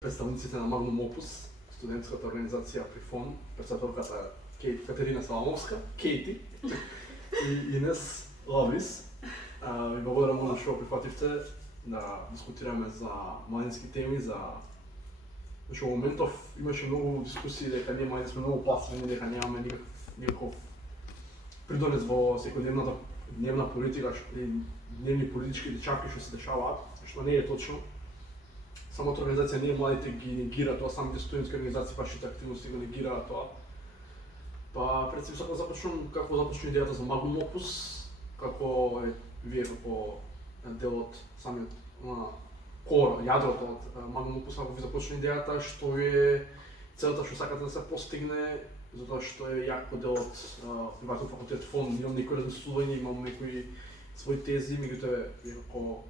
Представниците на Magnum Opus, студентската организација при ФОН, председателката Катерина Саламовска, Кейти и Инес Лаврис. Ви благодарам многу што прифативте да дискутираме за младински теми, Значи, во моментов имаше многу дискусии дека ние млади сме многу пасивни, дека немаме никаков придонес во секојдневната дневна политика и дневни политички дечаки што се дешаваат, што не е точно. Самата организација ние младите ги негира тоа, самите студентски организации, вашите активности го негираат тоа. Па пред се сакам да започнам како започна идејата за Magnum Opus, како вие како дел од самиот кор, јадрото од Magnum Opus, како ви започна идејата, што е целта што сакате да се постигне, затоа што е јако дел од приватен факултет ФОН, имам некои размислувања, имам некои своји тези, меѓутоа вие како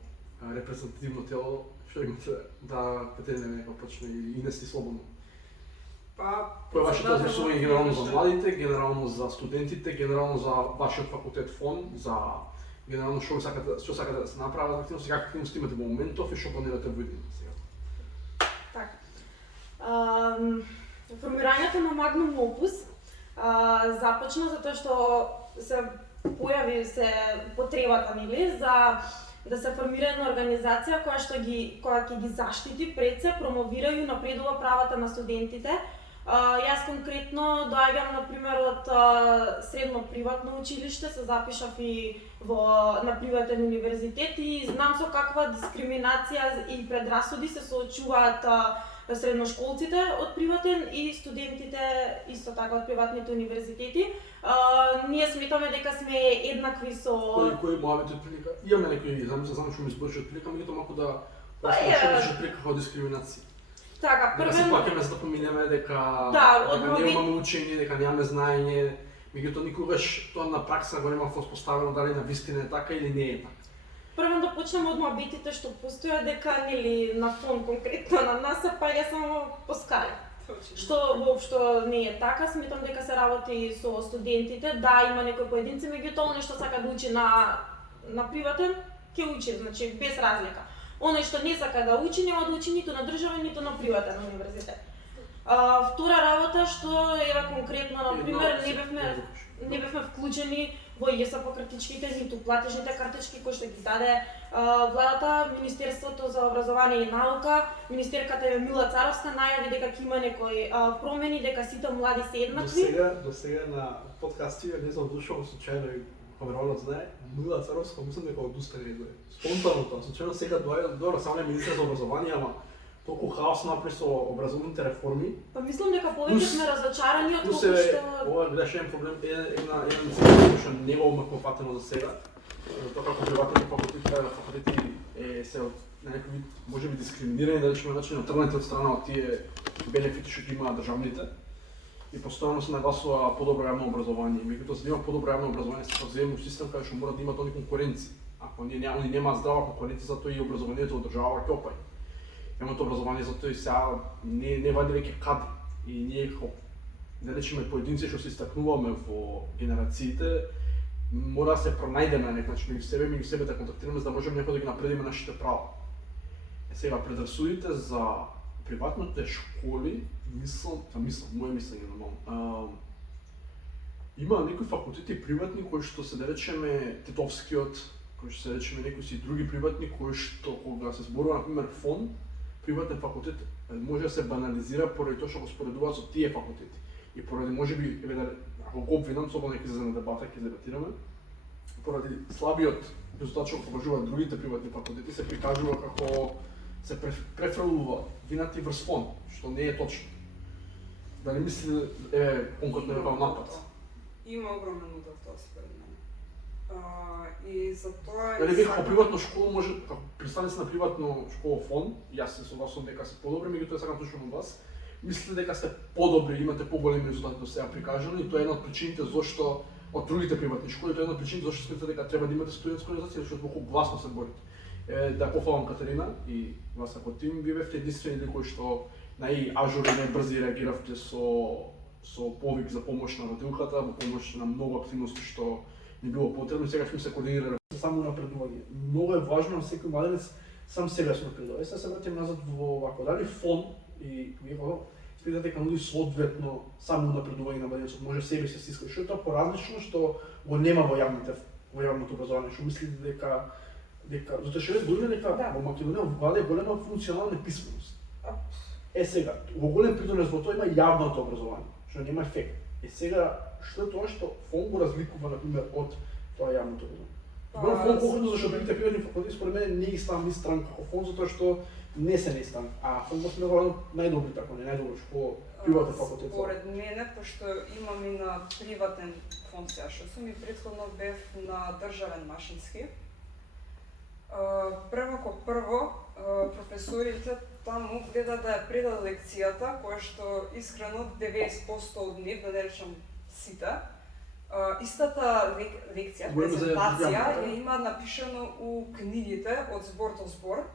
репрезентативно тело, што имате да Катерина нека почне и Инес слободно. Кој е вашето размислување генерално за младите, генерално за студентите, генерално за вашиот факултет ФОН, за генерално што сакате да се направат активности, какви активности имате во моментов и што планирате во иднина сега? Така. Формирањето на Magnum Opus започна затоа што се појави потребата, нели, за да се формира една организација која ќе ги заштити пред се, промовира и напредува правата на студентите. Јас конкретно доаѓам на пример од средно приватно училиште, се запишав и на приватен универзитет и знам со каква дискриминација и предрасуди се соочуваат средношколците од приватен и студентите исто така од приватните универзитети. Ние сметаме дека сме еднакви со... Кои младите отприлика? Имаме некои знам што ми збориш отприлика, меѓутоа малку да што отприлика како дискриминација. Така, првен... Дека се плаќаме за да поминеме дека немаме учење, дека немаме знаење, меѓутоа никогаш тоа на пракса го нема воспоставено дали на вистина е така или не е така. Првен да почнеме од моабитите што постојат дека нели на ФОН конкретно на нас се паѓа само по скали. Што воопшто не е така, сметам дека се работи со студентите, да има некои поединци, меѓутоа оној што сака да учи на приватен, ќе учи, значи без разлика. Оној што не сака да учи, нема да учи ниту на државен, ниту на приватен универзитет. Втора работа што еве конкретно на пример не бевме вклучени во ИСП картичките, ниту платежните картички кои што ги даде владата, Министерството за образование и наука, министерката е Мила Царовска најави дека ќе има некои промени, дека сите млади се еднакви. До сега на подкасти не знам дошол случајно и камеронот знае, Мила Царовска мислам дека одустане спонтано тоа. Случајно сега доаѓа само министер за образование, ама толку хаос напри со образовните реформи. Па мислам дека повеќе сме разочарани од колку што... Ова беше еден проблем, еден цел што не го имавме фатено за сега. Тоа како приватните факултети се на некој вид можеби дискриминирани, да речеме начин отргнати од страна од тие бенефити што ги имаат државните. И постојано се нагласува подобро јавно образование. Меѓутоа за да има подобро јавно образование се поземува систем кај што мора да има тони конкуренција. Ако они нема здрава конкуренција, затоа и образованието од држава ќе опаѓа. Имате образование, затоа и сега не вади веќе кадри. И ние како, да речеме, поединци што се истакнуваме во генерациите, мора да се пронајдеме на некој начин меѓу себе да контактираме за да можеме некој да ги напредиме нашите права. Сега предрасудите за приватните школи, моје мислење нормално. Има некои факултети приватни кои што се да речеме Титовскиот, кои што се да речеме некои си други приватни кои што кога се зборува на пример ФОН, приватен факултет може да се банализира поради тоа што го споредуваат со тие факултети. И поради можеби ако го обвинам со некои за дебата ќе дебатираме, поради слабиот резултат што покажуваат другите приватни факултети се прикажува како се префрлува вината врз ФОН, што не е точно. Да не мисли конкретно некој напад. Има огромен удар тоа според мене. И за тоа Дали вие како приватна школа може, како представници на приватна школа ФОН, јас се согласувам дека се подобри, меѓутоа сакам точно од вас, мислите дека сте подобри, имате поголеми резултати до сега прикажани и тоа е една од причините зошто од другите приватни школи, тоа е една од причините зошто сметате дека треба да имате студентска организација, зашто толку гласно се борите. Да пофалам Катерина и вас како тим, вие бевте единствени кои што најажурно и најбрзи реагиравте со повик за помош на родилката, во помош на многу активности што ни било потребно, сега сме се координирале само напредување. Многу е важно на секој младенец сам сега сме придоа. Сега се вратим назад во вако, дали фон и го спитате дека нуди соодветно само напредување на младежот, може себе се стиска, што е тоа поразлично што го нема во јавното образование, што мислите дека затоа што година дека во Македонија владе голема функционална писменост. Сега, во голем придонес во тоа има јавното образование, што нема ефект. Сега, што е тоа што фон го разликува, например, од тоа јавното образование? Зборам фон конкретно зашто другите приватни факултети според мене не ги ставам ни странка како фон, затоа што не се нестан, а фон го смерува најдобри така, не најдобро што приватен факултет. Според мене, пошто имам и на приватен фонд сега, што сум и претходно бев на државен машински. Прво, професорите таму гледа да ја преда лекцијата, која што искрено 90% од нив, да не речам сите, истата лекција, презентација ја има напишано у книгите од збор до збор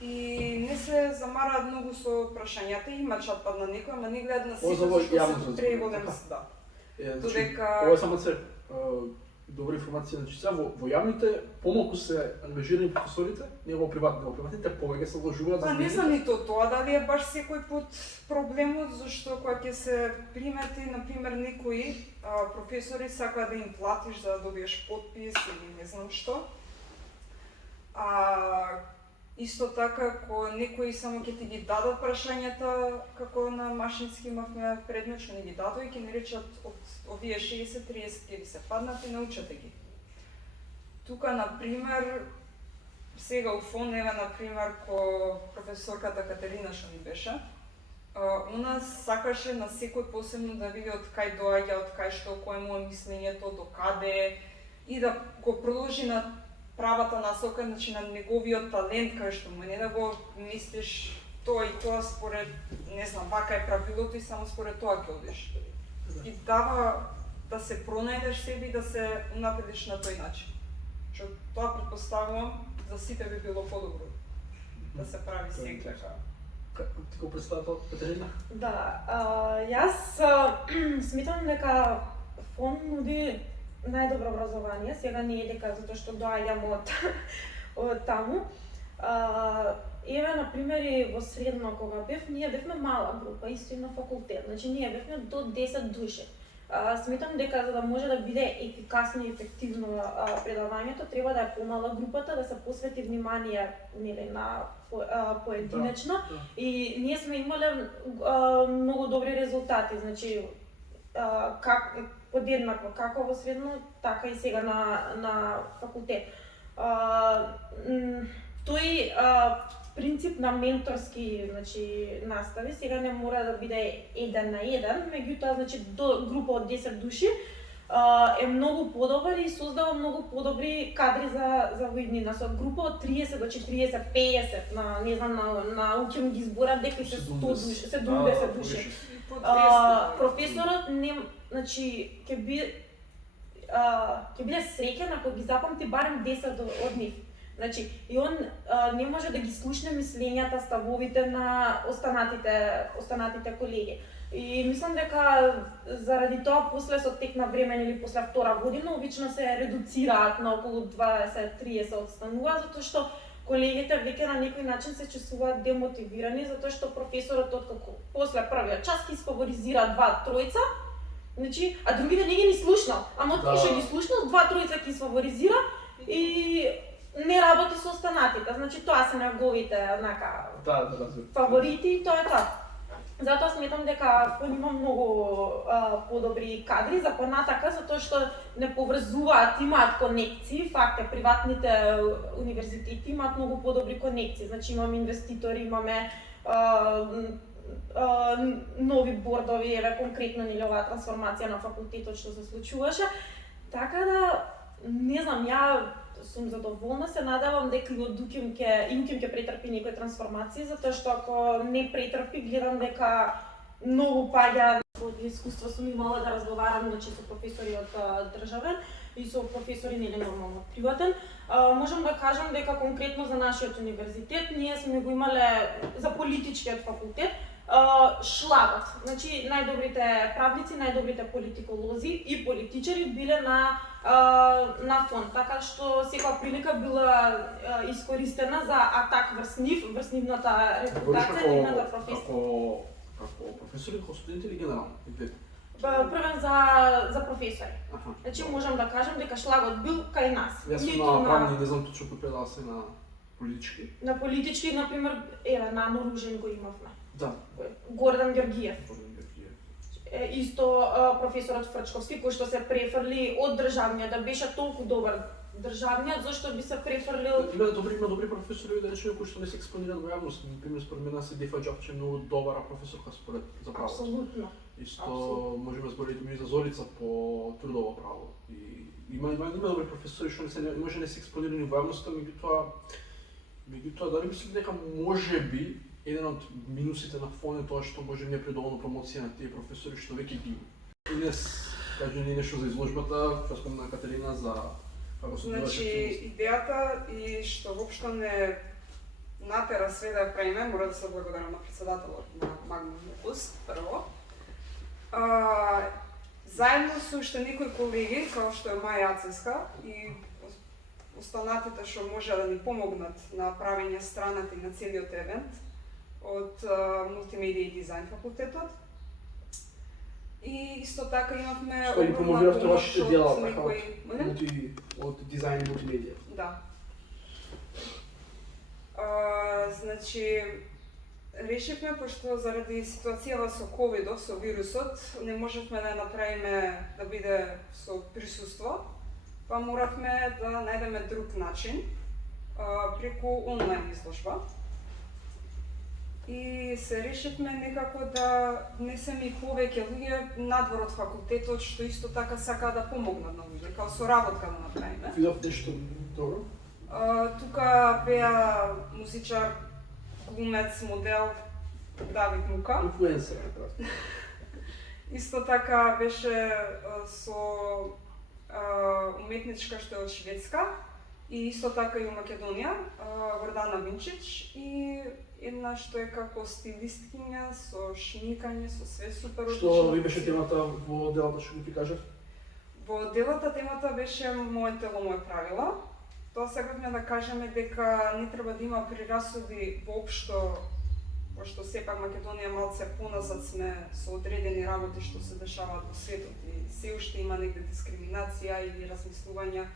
и не се замараат многу со прашањата, има чатпад на некој, ама не гледат на сите зашто се преводен да. Додека ова само се добра информација, значи сега во јавните помалку се ангажирани професорите, не во приватните повеќе се вложуваат за не знам нито тоа дали е баш секој пат проблемот, зашто кога ќе се примети, например, некои професори сакаат да им платиш за да добиеш потпис или не знам што. Исто така, ако некои само ќе ти ги дадат прашањата, како на машински имавме предмет што не ги дадоа и ќе ни речат од овие 60-30 ќе ви се паднат и научете ги. Тука, например, сега у фон, еве, например, ко професорката Катерина што ни беше, она сакаше на секој посебно да види од кај доаѓа, од кај што, кое му е мислењето, до каде и да го продолжи на правата насока, значи на неговиот талент, кај што му не да го мислиш тоа и тоа според, не знам, вака е правилото и само според тоа ќе одиш. И дава да се пронајдеш себе и да се унапредиш на тој начин. Што тоа претпоставувам за сите би било подобро да се прави сега. Ти го представател Катерина? Да, јас сметам дека фон нуди најдобро образование, сега не е дека затоа што доаѓам од таму. Еве, например, и во средно кога бев, ние бевме мала група, исто и на факултет, значи ние бевме до 10 души. Сметам дека за да може да биде ефикасно и ефективно предавањето, треба да е помала групата, да се посвети внимание на поединечно и ние сме имале многу добри резултати, значи подеднакво, како во средно, така и сега на факултет. Тој принцип на менторски, значи, настави, сега не мора да биде 1 на 1, меѓутоа, значи, до група од 10 души е многу подобар и создава многу подобри кадри за воиднина. Со група од 30 до 40, 50, не знам, на УКИМ ги зборат дека се 100 души, 70 души. Професорот не, значи, ќе биде среќен ако ги запамти барем 10 од нив. Значи, и он не може да ги слушне мислењата, ставовите на останатите колеги. И мислам дека заради тоа после со тек на време или после втора година обично се редуцираат на околу 20-30 отстанува, затоа што колегите веќе на некој начин се чувствуваат демотивирани, затоа што професорот откако после првиот час ги сфаворизира 2-3, значи, а другите не ги ни слушнал, ама тој што ги слушнал, 2-3 ги сфаворизира и не работи со останатите, значи тоа се неговите фаворити и тоа е тоа. Затоа сметам дека има многу подобри кадри за понатака, затоа што не поврзуваат, имаат конекции, факт е, приватните универзитети имаат многу подобри конекции, значи имаме инвеститори, имаме нови бордови, еве конкретно нели оваа трансформација на факултетот што се случуваше, така да не знам, ја сум задоволна, се надевам дека и од УКИМ ќе претрпи некои трансформации, затоа што ако не претрпи, гледам дека многу паѓа од искуство сум имала да разговарам значи со професори од државен и со професори нели нормално приватен. Можам да кажам дека конкретно за нашиот универзитет ние сме го имале за политичкиот факултет, шлагот. Значи најдобрите правници, најдобрите политиколози и политичари биле на фон, така што секоја прилика била искористена за атак врз нивната репутација, нивната професија. Како професори, како студенти или генерално? Првен за професори. Значи можам да кажам дека шлагот бил кај нас. Јас сум на правни, не знам точно кој предава се на политички. На политички, например, на Наружен го имавме. Да. Гордан Георгиев. Исто професорот Фрчковски, кој што се префрли од државниот, да беше толку добар државниот, зашто би се префрлил... Има добри професори, да речеме, кои што не се експонираат во јавност. Например, според мене Седефа Џапче е многу добра професорка според за право. Апсолутно. Исто можеме да зборите и за Зорица по трудово право. И има добри професори што може не се експонирани во јавноста, меѓутоа дали мислам дека можеби еден од минусите на фон е тоа што може не е предоволно промоција на тие професори што веќе ги има. Инес, кажи ни нешто за изложбата, што спомна Катерина за како се Значи, идејата и што воопшто не натера све да ја правиме, мора да се благодарам на председателот на Магнум Опус, прво. Заедно со уште некои колеги, како што е Маја Ацеска и останатите што може да ни помогнат на правење страната и на целиот евент од мултимедија и дизајн факултетот. И исто така имавме што ги промовиравте вашите дела од така од дизајн и мултимедија. Да. Значи решивме, пошто заради ситуацијава со ковидот, со вирусот, не можевме да ја направиме да биде со присуство, па моравме да најдеме друг начин преку онлайн изложба. И се решивме некако да внесеме и повеќе луѓе надвор од факултетот што исто така сакаат да помогнат на луѓе, као соработка да направиме. Видов нешто добро? Тука беа музичар, глумец, модел Давид Мука. Инфлуенсер, Исто така беше со уметничка што е од Шведска и исто така и од Македонија, Гордана Винчич и една што е како стилисткиња, со шминкање, со све супер одлично. Што ви беше темата во делата што ги прикажат? Во делата темата беше Моје тело, моје правила. Тоа сакавме да кажеме дека не треба да има прирасуди воопшто, пошто сепак Македонија малце поназад сме со одредени работи што се дешаваат во светот и се уште има негде дискриминација или размислувања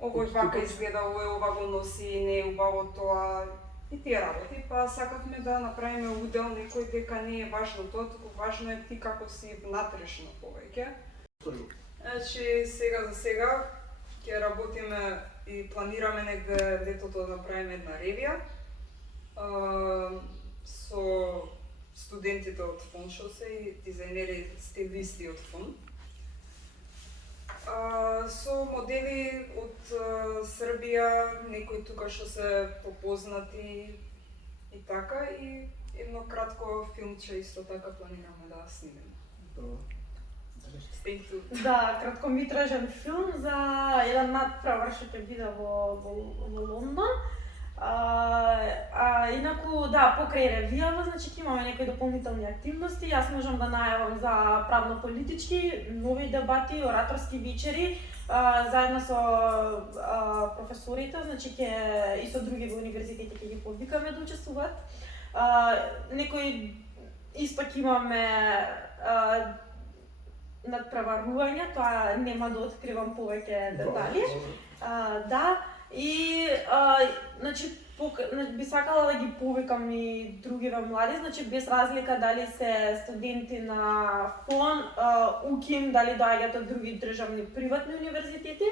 овој вака изгледа, овој ова го носи, не е убаво тоа и тие работи, па сакавме да направиме удел некој дека не е важно тоа, туку важно е ти како си внатрешно повеќе. Значи сега за сега ќе работиме и планираме негде летото да направиме една ревија со студентите од ФОН што се и дизајнери, стилисти од ФОН. Со модели од Србија, некои тука што се попознати и така, и едно кратко филмче исто така планираме да снимеме. Stay tuned. Да, краткометражен филм за еден надправар што ќе биде во Лондон. Инаку, да, покрај ревијава, значи ќе имаме некои дополнителни активности. Јас можам да најавам за правно-политички, нови дебати, ораторски вечери, заедно со професорите, значи и со други во универзитети ќе ги повикаме да учествуваат. Некои испак имаме надпреварување, тоа нема да откривам повеќе детали. Да, и значи би сакала да ги повикам и другиве млади, значи без разлика дали се студенти на ФОН, УКИМ, дали доаѓаат од други државни приватни универзитети,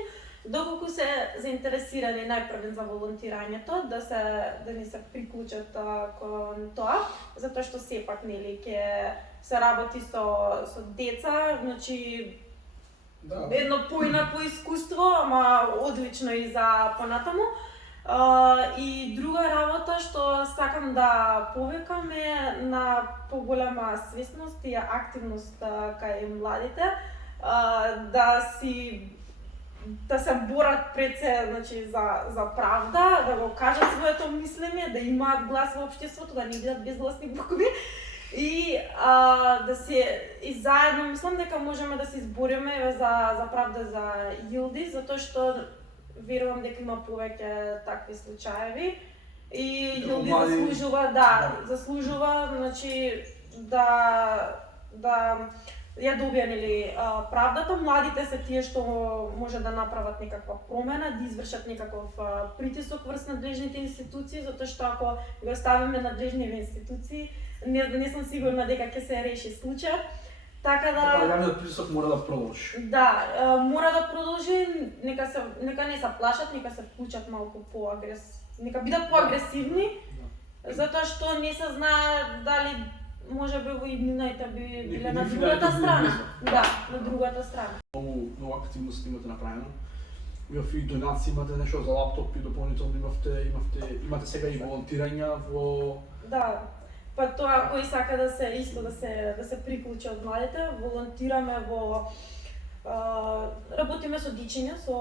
доколку се заинтересирани најпрвен за волонтирањето, да ни се приклучат кон тоа, затоа што сепак нели ќе се работи со деца, значи едно поинакво искуство, ама одлично и за понатаму. И друга работа што сакам да повикам е на поголема свесност и активност кај младите, да се борат пред се, значи, за правда, да го кажат своето мислење, да имаат глас во општеството, да не бидат безгласни букови. И заедно мислам дека можеме да се избориме за правда за Јилди, затоа што верувам дека има повеќе такви случаеви и Јилди заслужува, значи да ја добија нели правдата. Младите се тие што може да направат некаква промена, да извршат некаков притисок врз надлежните институции, затоа што ако го оставиме надлежните институции, не сум сигурна дека ќе се реши случајот. Така да јавниот притисок мора да продолжи. Да, мора да продолжи, нека не се плашат, нека се вклучат малку нека бидат поагресивни, затоа што не се знае дали може би во иднината би биле на другата страна. Да, на другата страна. Многу активности имате направено. И донации имате нешто за лаптоп и дополнително имате сега и волонтирања во... Да, па тоа кој сака да се приклучи од младите, волонтираме работиме со дичиња со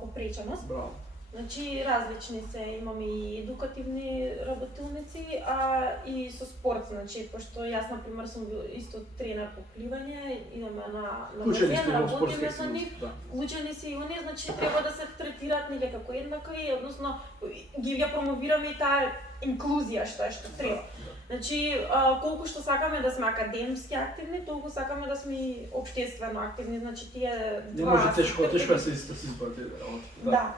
попреченост. Браво. Значи различни се, имаме и едукативни работилници, а и со спорт, значи пошто јас на пример сум исто тренер по пливање, идеме на базен, работиме со нив, вклучени се и оние, значи треба да се третираат нели како еднакви, односно ги промовираме и таа инклузија што треба. Значи, колку што сакаме да сме академски активни, толку сакаме да сме и општествено активни, значи тие два... Не може тешко да се изберете. Да.